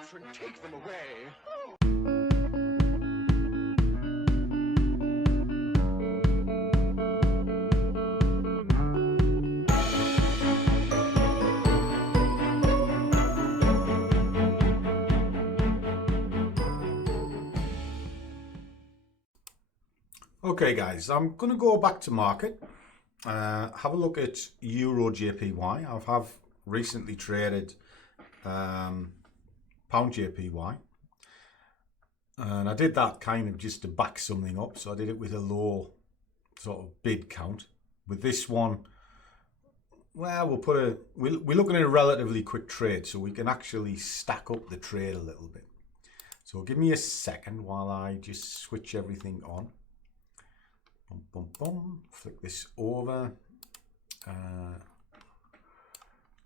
Patron, take them away. Okay guys, I'm going to go back to market, have a look at Euro JPY. I have recently traded Pound JPY, and I did that kind of just to back something up, so I did it with a low sort of bid count. With this one, well, we're looking at a relatively quick trade, so we can actually stack up the trade a little bit. So give me a second while I just switch everything on. Boom, boom, boom. Flick this over.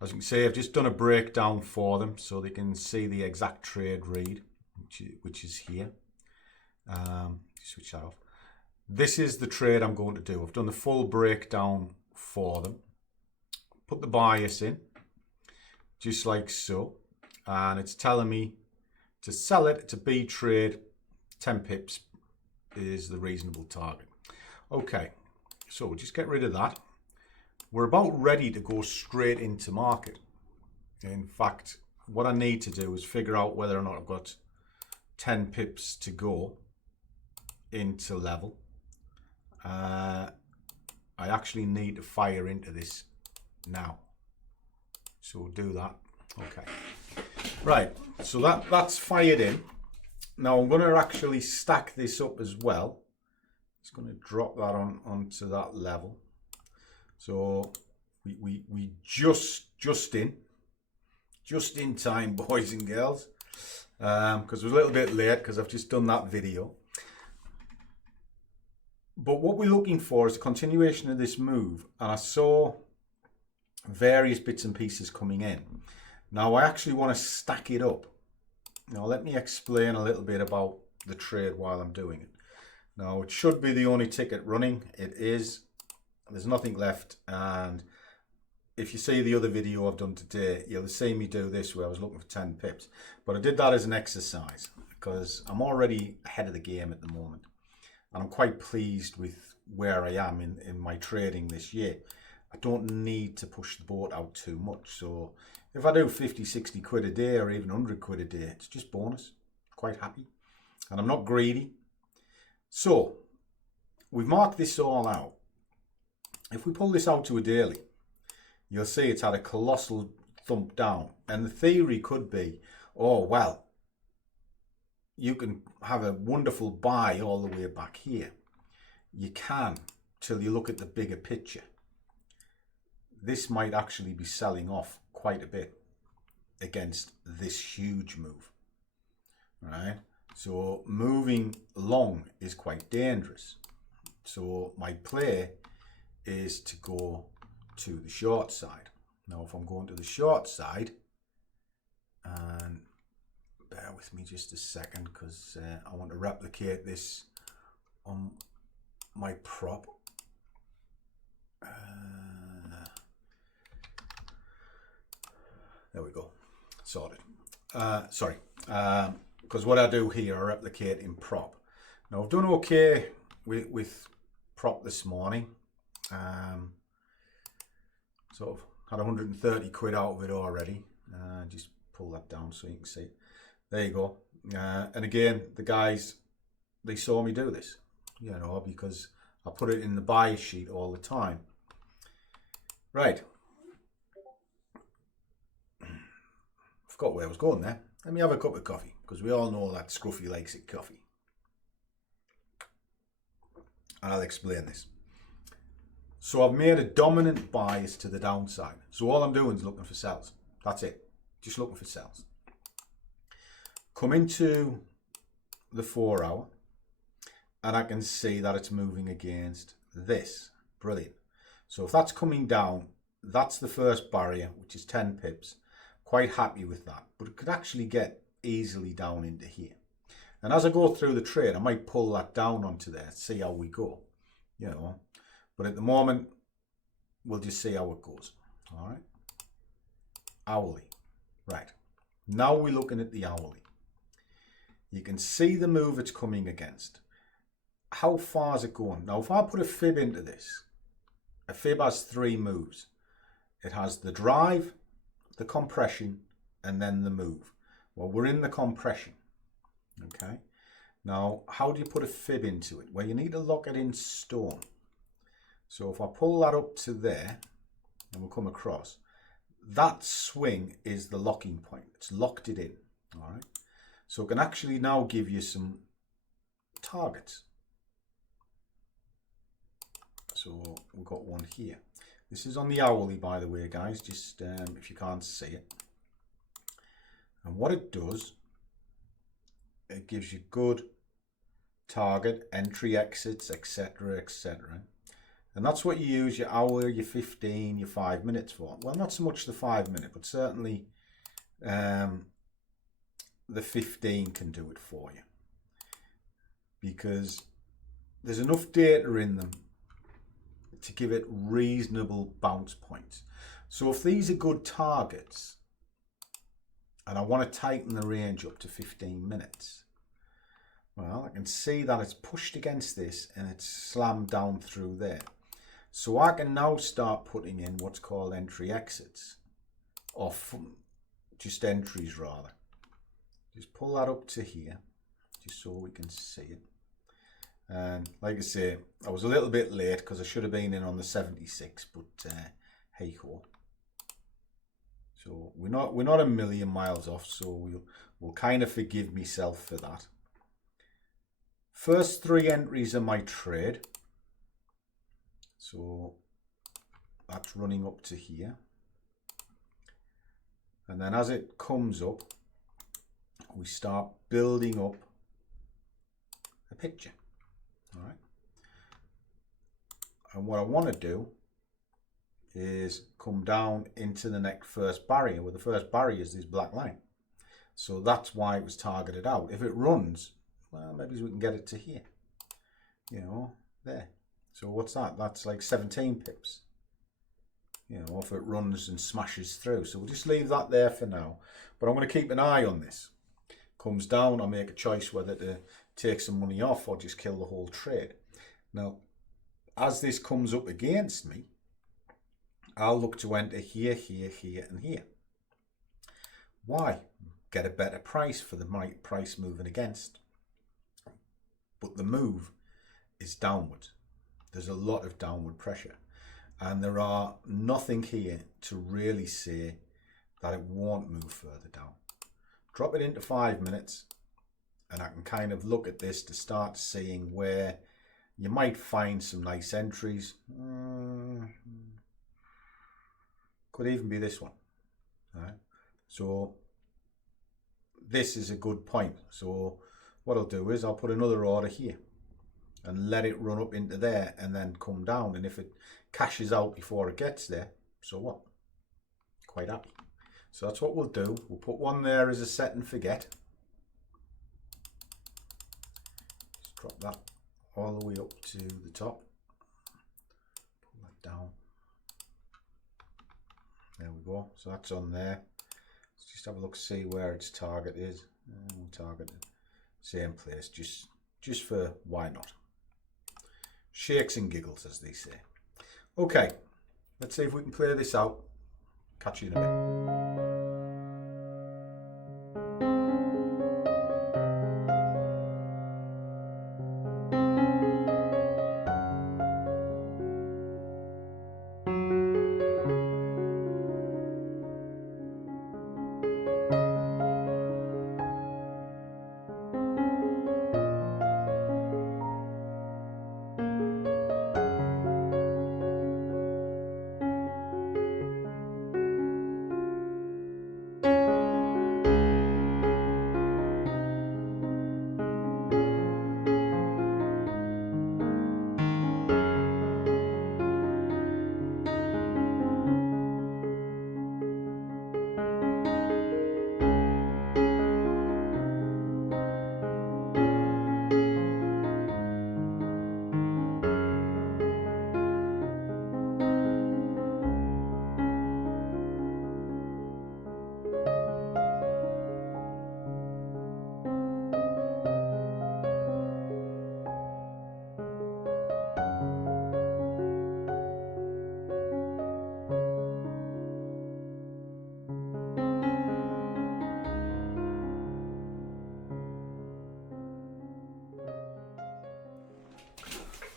As you can see, I've just done a breakdown for them so they can see the exact trade read, which is here. Switch that off. This is the trade I'm going to do. I've done the full breakdown for them. Put the bias in, just like so. And it's telling me to sell it. It's a B trade. 10 pips is the reasonable target. Okay, so we'll just get rid of that. We're about ready to go straight into market. In fact, what I need to do is figure out whether or not I've got 10 pips to go into level. I actually need to fire into this now. So we'll do that. Okay. Right, so that's fired in. Now I'm going to actually stack this up as well. It's going to drop that onto that level. So we just in time, boys and girls, because it was a little bit late because I've just done that video. But what we're looking for is a continuation of this move, and I saw various bits and pieces coming in. Now I actually want to stack it up. Now let me explain a little bit about the trade while I'm doing it. Now it should be the only ticket running. It is. There's nothing left, and if you see the other video I've done today, you'll see me do this where I was looking for 10 pips. But I did that as an exercise because I'm already ahead of the game at the moment, and I'm quite pleased with where I am in my trading this year. I don't need to push the boat out too much. So if I do 50, 60 quid a day or even 100 quid a day, it's just bonus. Quite happy, and I'm not greedy. So we've marked this all out. If we pull this out to a daily, you'll see it's had a colossal thump down. And the theory could be, oh, well, you can have a wonderful buy all the way back here. You can, till you look at the bigger picture. This might actually be selling off quite a bit against this huge move, right? So moving long is quite dangerous. So my play is to go to the short side. Now if I'm going to the short side, and bear with me just a second because I want to replicate this on my prop. There we go, sorted. Sorry, because what I do here, I replicate in prop. Now I've done okay with prop this morning. Sort of had 130 quid out of it already. Just pull that down so you can see. There you go. And again, the guys, they saw me do this, you know, because I put it in the buy sheet all the time. Right. Forgot where I was going there. Let me have a cup of coffee, because we all know that Scruffy likes it coffee. And I'll explain this. So I've made a dominant bias to the downside. So all I'm doing is looking for sells. That's it. Just looking for sells. Come into the 4 hour, and I can see that it's moving against this. Brilliant. So if that's coming down, that's the first barrier, which is 10 pips. Quite happy with that, but it could actually get easily down into here. And as I go through the trade, I might pull that down onto there, see how we go, you know. But at the moment, we'll just see how it goes. All right. Hourly. Right. Now we're looking at the hourly. You can see the move it's coming against. How far is it going? Now, if I put a fib into this, a fib has 3 moves. It has the drive, the compression, and then the move. Well, we're in the compression. Okay. Now, how do you put a fib into it? Well, you need to lock it in stone. So if I pull that up to there, and we'll come across, that swing is the locking point. It's locked it in. All right. So it can actually now give you some targets. So we've got one here. This is on the hourly, by the way, guys, just if you can't see it. And what it does, it gives you good target, entry, exits, etc., etc. And that's what you use your hour, your 15, your 5 minutes for. Well, not so much the 5 minute, but certainly the 15 can do it for you. Because there's enough data in them to give it reasonable bounce points. So if these are good targets, and I want to tighten the range up to 15 minutes, well, I can see that it's pushed against this and it's slammed down through there. So I can now start putting in what's called entry exits, or just entries rather. Just pull that up to here, just so we can see it. And like I say, I was a little bit late because I should have been in on the 76, but hey ho. So we're not a million miles off, so we'll kind of forgive myself for that. First 3 entries are my trade. So that's running up to here. And then as it comes up, we start building up a picture. All right. And what I want to do is come down into the next first barrier, where the first barrier is this black line. So that's why it was targeted out. If it runs, well, maybe we can get it to here. You know, there. So what's that? That's like 17 pips. You know, if it runs and smashes through. So we'll just leave that there for now. But I'm going to keep an eye on this. Comes down, I'll make a choice whether to take some money off or just kill the whole trade. Now, as this comes up against me, I'll look to enter here, here, here, and here. Why? Get a better price for the price moving against. But the move is downward. There's a lot of downward pressure. And there are nothing here to really say that it won't move further down. Drop it into 5 minutes and I can kind of look at this to start seeing where you might find some nice entries. Could even be this one. All right. So this is a good point. So what I'll do is I'll put another order here and let it run up into there and then come down. And if it cashes out before it gets there, so what? Quite happy. So that's what we'll do. We'll put one there as a set and forget. Just drop that all the way up to the top. Pull that down. There we go. So that's on there. Let's just have a look, see where its target is. We'll target it same place, just for why not. Shakes and giggles, as they say. Okay, let's see if we can play this out. Catch you in a bit.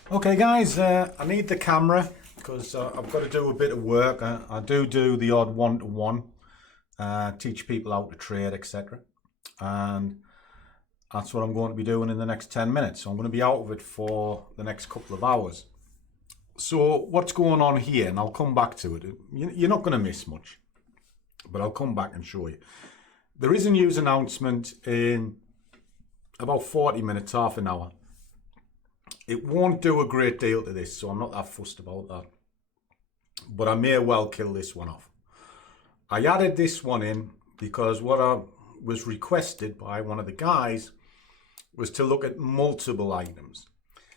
Okay guys, I need the camera because I've got to do a bit of work. I do the odd one-to-one, teach people how to trade, etc. And that's what I'm going to be doing in the next 10 minutes. So I'm going to be out of it for the next couple of hours. So what's going on here, and I'll come back to it. You're not going to miss much, but I'll come back and show you. There is a news announcement in about 40 minutes, half an hour. It won't do a great deal to this, so I'm not that fussed about that. But I may well kill this one off. I added this one in because what I was requested by one of the guys was to look at multiple items.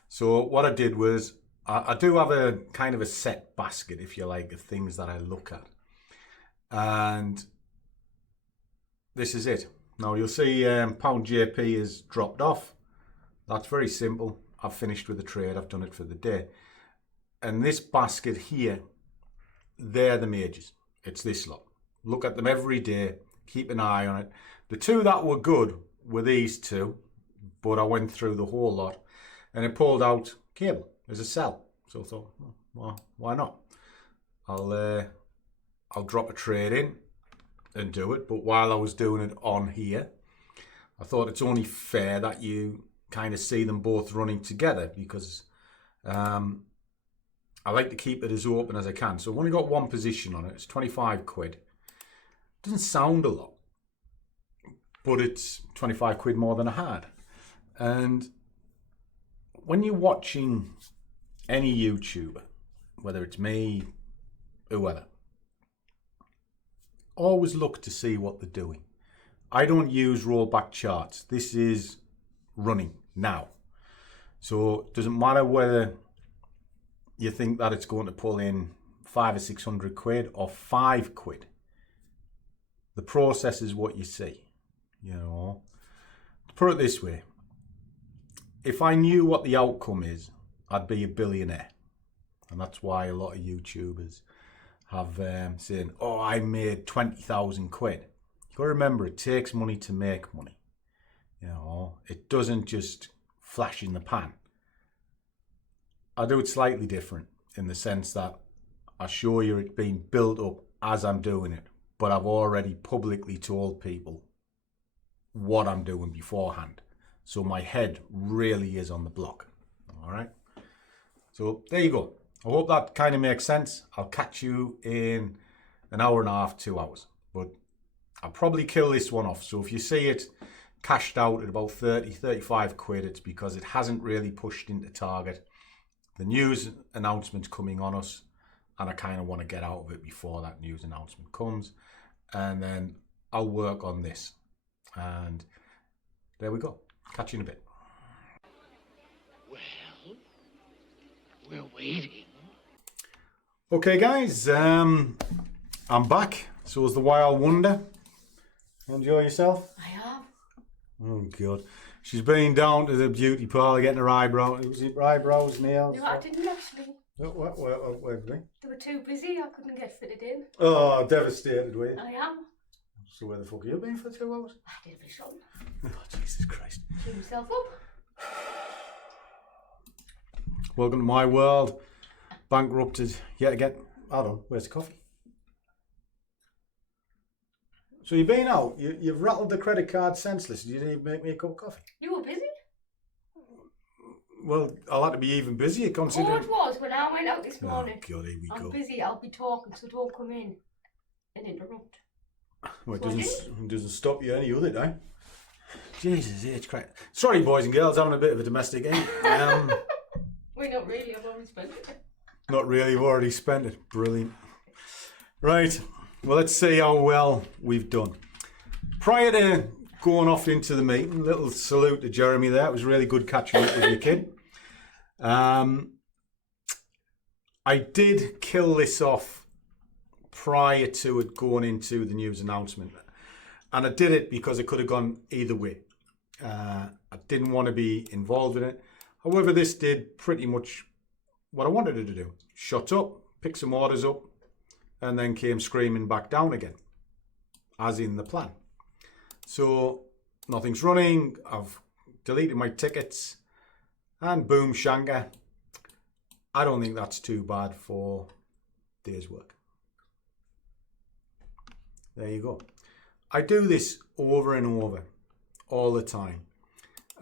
So what I did was, I do have a kind of a set basket, if you like, of things that I look at. And this is it. Now you'll see pound JP has dropped off. That's very simple. I've finished with the trade. I've done it for the day. And this basket here, they're the majors. It's this lot. Look at them every day. Keep an eye on it. The two that were good were these two, but I went through the whole lot and it pulled out cable as a sell. So I thought, well, why not? I'll drop a trade in and do it. But while I was doing it on here, I thought it's only fair that you kind of see them both running together, because I like to keep it as open as I can. So I've only got one position on it. It's 25 quid. Doesn't sound a lot, but it's 25 quid more than I had. And when you're watching any YouTuber, whether it's me, whoever, always look to see what they're doing. I don't use rollback charts. This is running now. So it doesn't matter whether you think that it's going to pull in 500 or 600 quid or 5 quid. The process is what you see. You know, to put it this way, if I knew what the outcome is, I'd be a billionaire. And that's why a lot of YouTubers have saying, oh, I made 20,000 quid. You've got to remember, it takes money to make money. You know, it doesn't just flash in the pan. I do it slightly different in the sense that I show you it being built up as I'm doing it, but I've already publicly told people what I'm doing beforehand. So my head really is on the block. All right. So there you go. I hope that kind of makes sense. I'll catch you in an hour and a half, 2 hours. But I'll probably kill this one off. So if you see it cashed out at about 30, 35 quid, it's because it hasn't really pushed into target. The news announcement's coming on us, and I kind of want to get out of it before that news announcement comes. And then I'll work on this. And there we go. Catch you in a bit. Well, we're waiting. Okay, guys, I'm back. So was the Wild Wonder. Enjoy yourself? I have. Oh, God. She's been down to the beauty parlour getting her eyebrows, nails. No, I didn't actually. Where did they? They were too busy. I couldn't get fitted in. Oh, devastated, were you? I am. So where the fuck have you been for 2 hours? I did a bit something. Oh, Jesus Christ. Cheer myself up. Welcome to my world. Bankrupted yet again. Hold on, where's the coffee? So you've been out, you've rattled the credit card senseless. You didn't even make me a cup of coffee. You were busy? Well, I'll have to be even busier considering... Oh, it was when I went out this morning. Oh, God, here we go. I'm busy, I'll be talking, so don't come in and interrupt. Well, it doesn't stop you any other day. Jesus H. Christ. Sorry, boys and girls, having a bit of a domestic game. Wait, not really, I've already spent it. Not really, you've already spent it. Brilliant. Right, well, let's see how well we've done. Prior to going off into the meeting, little salute to Jeremy there. It was really good catching up with your kid. I did kill this off prior to it going into the news announcement. And I did it because it could have gone either way. I didn't want to be involved in it. However, this did pretty much what I wanted it to do. Shot up, picked some orders up, and then came screaming back down again, as in the plan. So nothing's running. I've deleted my tickets, and boom, shanga. I don't think that's too bad for day's work. There you go. I do this over and over all the time.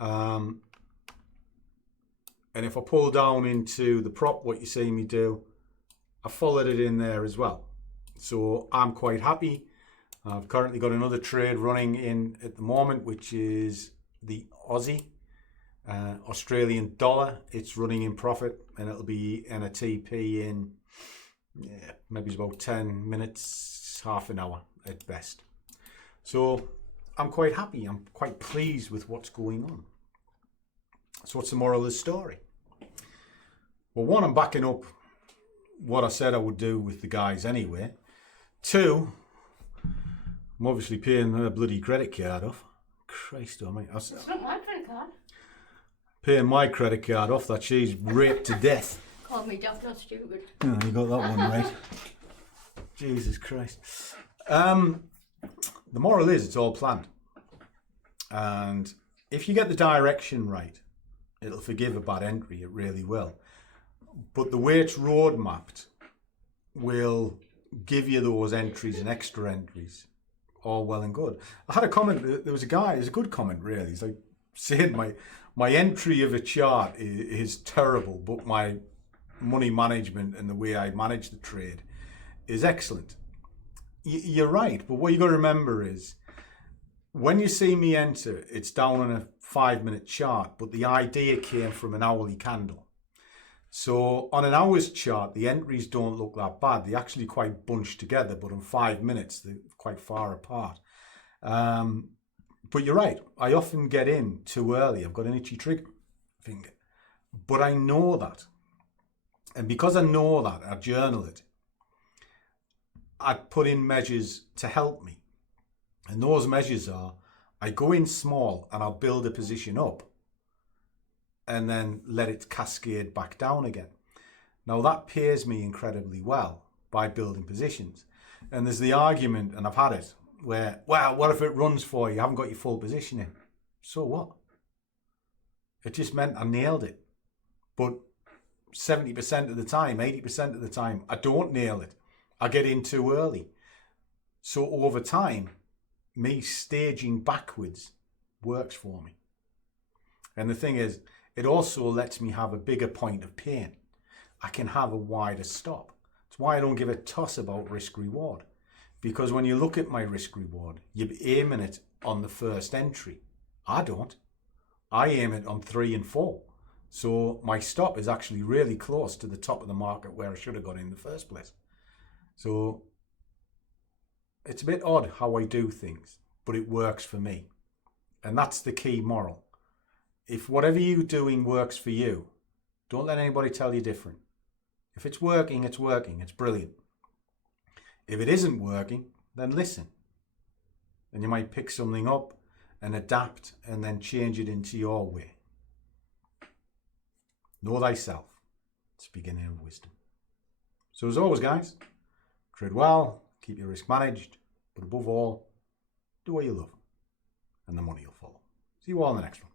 And if I pull down into the prop, what you see me do, I followed it in there as well. So I'm quite happy. I've currently got another trade running in at the moment, which is the Aussie, Australian dollar. It's running in profit, and it'll be in a TP in maybe about 10 minutes, half an hour at best. So I'm quite happy. I'm quite pleased with what's going on. So what's the moral of the story? Well, one, I'm backing up what I said I would do with the guys anyway. Two, I'm obviously paying a bloody credit card off. Christ almighty. It's not my credit card. Paying my credit card off that she's raped to death. Call me daft, not stupid. Oh, you got that one right. Jesus Christ. The moral is it's all planned. And if you get the direction right, it'll forgive a bad entry. It really will. But the way it's road mapped will give you those entries and extra entries. All well and good. I had a comment. There was a guy. It was a good comment, really. He's like saying my entry of a chart is terrible, but my money management and the way I manage the trade is excellent. You're right, but what you got to remember is when you see me enter, it's down on a 5-minute chart, but the idea came from an hourly candle. So on an hour's chart, the entries don't look that bad. They're actually quite bunched together, but in 5 minutes, they're quite far apart. But you're right. I often get in too early. I've got an itchy trigger finger. But I know that. And because I know that, I journal it. I put in measures to help me. And those measures are, I go in small and I'll build a position up and then let it cascade back down again. Now that pays me incredibly well by building positions. And there's the argument, and I've had it, where, well, what if it runs for you? You haven't got your full position in. So what? It just meant I nailed it. But 70% of the time, 80% of the time, I don't nail it. I get in too early. So over time, me staging backwards works for me. And the thing is, it also lets me have a bigger point of pain. I can have a wider stop. It's why I don't give a toss about risk reward. Because when you look at my risk reward, you're aiming it on the first entry. I don't. I aim it on 3 and 4. So my stop is actually really close to the top of the market where I should have got in the first place. So it's a bit odd how I do things, but it works for me. And that's the key moral. If whatever you're doing works for you, don't let anybody tell you different. If it's working, it's working. It's brilliant. If it isn't working, then listen. And you might pick something up and adapt and then change it into your way. Know thyself. It's the beginning of wisdom. So as always, guys, trade well, keep your risk managed, but above all, do what you love, and the money will follow. See you all in the next one.